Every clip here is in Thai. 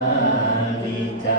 Vita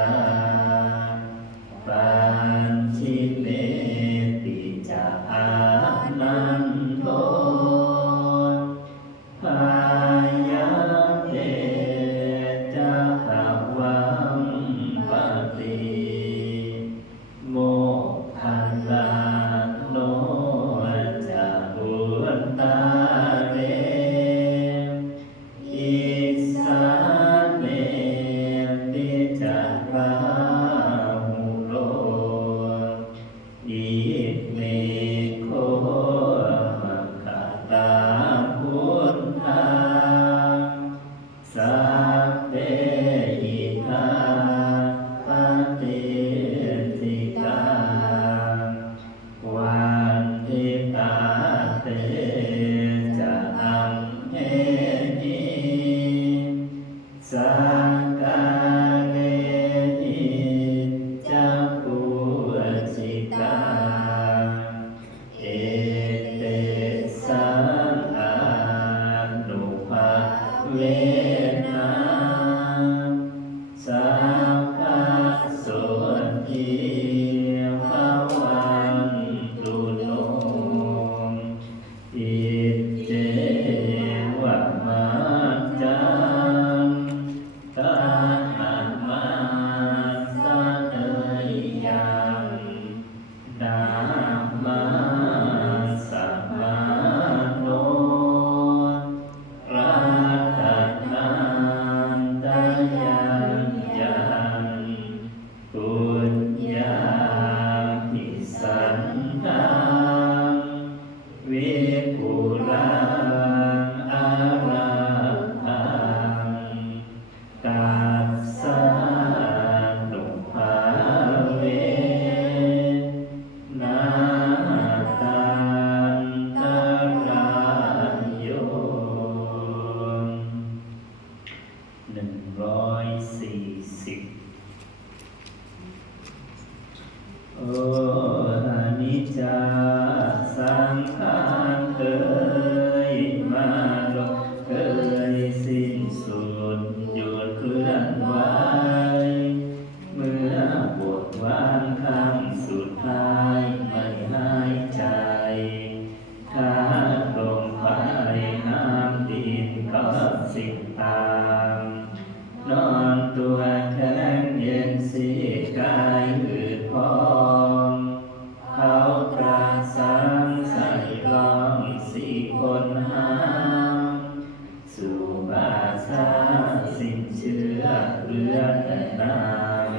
ตาม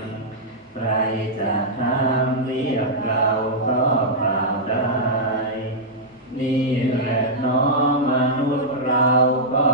ใครจะทำเรียกเราก็เปล่าได้ นี่แหละน้องมนุษย์เราก็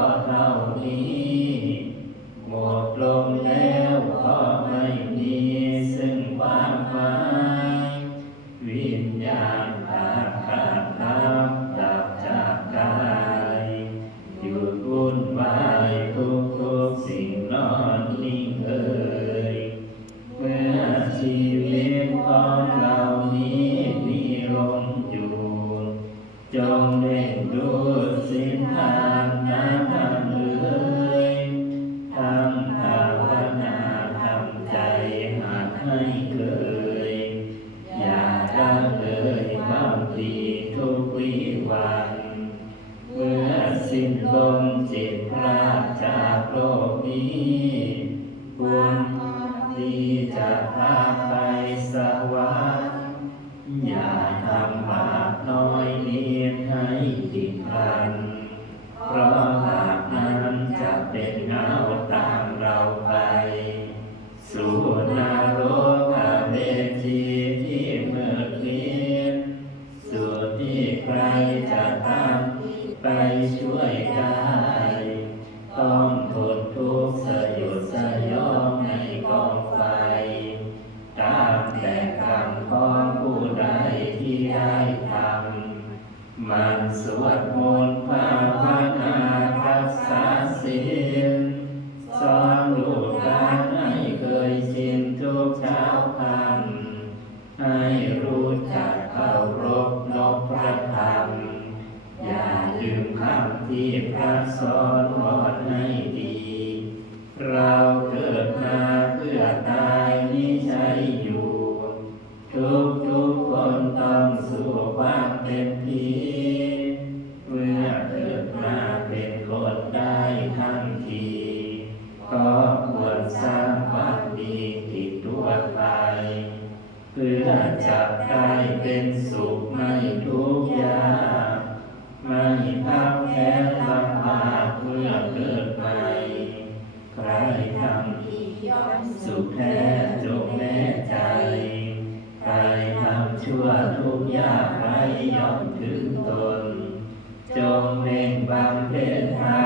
หงอยู่ จงเด่นดูสิทางนั้นทำเลยทำภาวนาทำใจหากให้เคย อย่าละเลยบางทีทุกวิวันเมื่อสิ้นลมจิตพลาดจากโลกนี้ควรดีจะพาไปสวรรค์ ติพันเพราะหากนั้นจะเป็นเงาตามเราไป สู่นรกอเวจีที่เมื่อคิดสุดที่ใคร ถึงคำที่พระสอนสอนให้ดี เราเกิดมาเพื่อตายไม่ใช่อยู่ ทุกทุกคนต้องสู่ความเป็นผีเมื่อเกิดมาเป็นคนได้ทันทีก็ควรสร้างความดีติดตัวไปเพื่อจะได้เป็นสุขไม่ทุกข์ยาก ไม่ทำแค่ทำมาเพื่อเกิดไปใครทำยอมสุขแท้จงแน่ใจ ใครทำชั่วทุกยากไรยอมถึงตน จงเล่งบำเพ็ญทาน